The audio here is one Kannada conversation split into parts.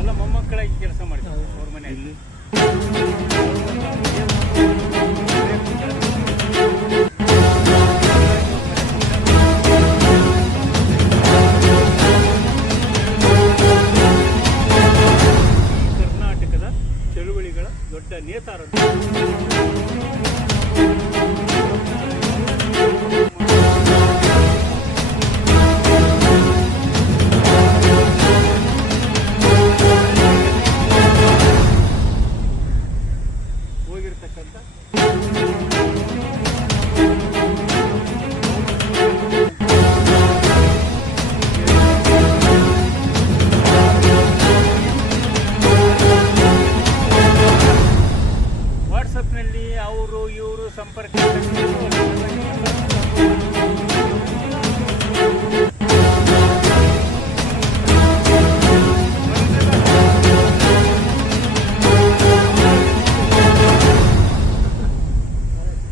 ಎಲ್ಲ ಮೊಮ್ಮಕ್ಕಳಾಗಿ ಕೆಲಸ ಮಾಡ್ತಾರೆ ಅವ್ರ ಮನೆಯಲ್ಲಿ. ಕರ್ನಾಟಕದ ಚಳುವಳಿಗಳ ದೊಡ್ಡ ನೇತಾರ. ಹೋಗಿರ್ತಕ್ಕಂಥ ವಾಟ್ಸಪ್ನಲ್ಲಿ ಅವರು ಇವರು ಸಂಪರ್ಕ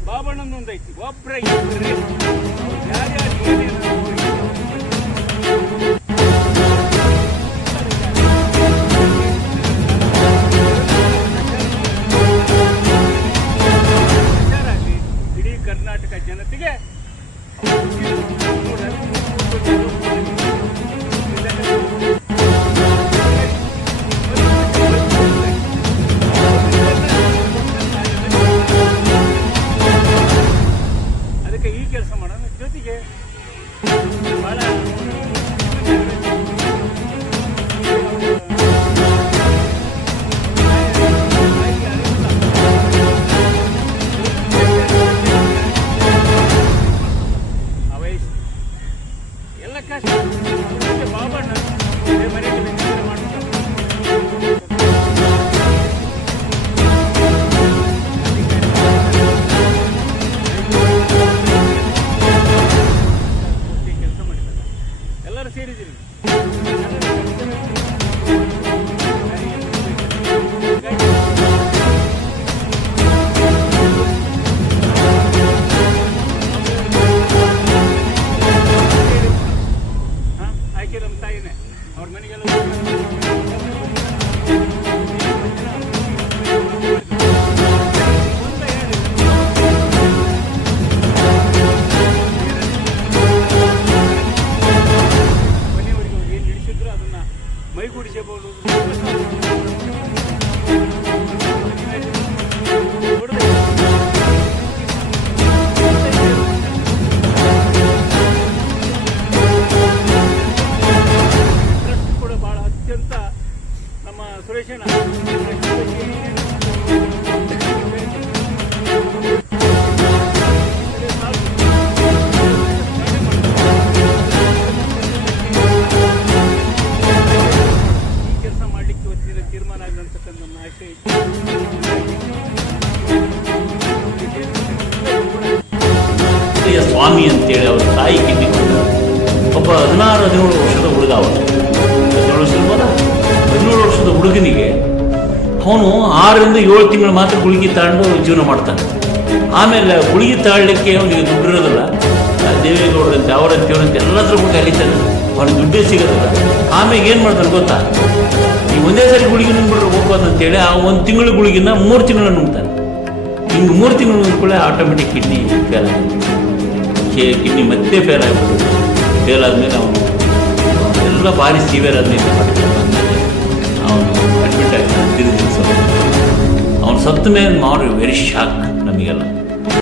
ಬಾಬಣ್ಣನೊಂದೈತಿ ಒಬ್ಬರ ಇಬ್ಬರೇ ಯಾರ್ಯಾರು ಏನೇನು ಇಡೀ ಕರ್ನಾಟಕ ಜನತೆಗೆ ಅದಕ್ಕೆ ಈ ಕೆಲಸ ಮಾಡೋಣ. ಜೊತೆಗೆ ಭಾಳ ಎಲ್ಲ ಕಷ್ಟ ಬಾಬಣ್ಣ ಮನೆಗೆ ಮಾಡ್ತಾರೆ. ಕೆಲಸ ಮಾಡಿದ್ದಾರೆ, ಎಲ್ಲರೂ ಸೇರಿದ್ದೀರಿ. ಆಕೆ ನಮ್ಮ ತಾಯಿನೇ ಅವ್ರ ಮನೆಗೆಲ್ಲ ಮನೆಯವರಿಗೆ ಏನು ಹಿಡಿಸಿದ್ರು ಅದನ್ನ ಮೈಗೂಡಿಸಬಹುದು. ಟ್ರಸ್ಟ್ ಕೂಡ ಬಹಳ ಅತ್ಯಂತ ನಮ್ಮ ಸುರೇಶನ ಈ ಕೆಲಸ ಮಾಡಲಿಕ್ಕೆ ಇವತ್ತಿನ ತೀರ್ಮಾನ ಆಗಿರ್ತಕ್ಕಂಥ ನನ್ನ ಆಶೆ ಇತ್ತು. ಸ್ವಾಮಿ ಅಂತೇಳಿ ಅವ್ರ ತಾಯಿ ಕಿಟ್ಟಿಕೊಂಡ ಒಬ್ಬ 16-17 ವರ್ಷದ ಹುಡುಗ. 17 ವರ್ಷದ ಹುಡುಗನಿಗೆ ಅವನು 6ರಿಂದ 7 ತಿಂಗಳು ಮಾತ್ರ ಗುಳಿಗೆ ತಗೊಂಡು ಜೀವನ ಮಾಡ್ತಾನೆ. ಆಮೇಲೆ ಗುಳಿಗೆ ತಾಳಲಿಕ್ಕೆ ಅವನಿಗೆ ದುಡ್ಡು ಇರೋದಿಲ್ಲ. ದೇವೇಗೌಡರಂತೆ ಅವರಂತೆ ಇವರಂತೆ ಎಲ್ಲದ್ರ ಬಗ್ಗೆ ಅಲಿತಾನೆ, ಅವನಿಗೆ ದುಡ್ಡೇ ಸಿಗೋದಿಲ್ಲ. ಆಮೇಲೆ ಏನು ಮಾಡ್ತಾನೆ ಗೊತ್ತಾ, ಈಗ ಒಂದೇ ಸಾರಿ ಗುಳಿಗೆ ನುಂಗ್ಬಿಟ್ರೆ ಹೋಗ್ಬೋದಂತೇಳಿ ಆ 1 ತಿಂಗಳು ಗುಳಿಗಿನ 3 ತಿಂಗಳು ನುಂಗ್ತಾನೆ. ಹಿಂಗೆ 3 ತಿಂಗಳು ನುಂಗ್ಕೊಳ್ಳೆ ಆಟೋಮೆಟಿಕ್ ಕಿಡ್ನಿ ಫೇಲ್ ಆಗುತ್ತೆ. ಕಿಡ್ನಿ ಮತ್ತೆ ಫೇಲ್ ಆಗ್ಬಿಟ್ಟು ಫೇಲ್ ಆದಮೇಲೆ ಅವನು ಎಲ್ಲ ಭಾರಿ ಸಿವಿಯರ್ ಆದ್ಮೇಲೆ ಅವನು ಅಡ್ಮಿಟ್ ಆಗ್ತಾನೆ. ಅವನು ಸತ್ತ ಮೇಲೆ ವೆರಿ ಶಾಕ್ ನಮಗೆಲ್ಲ.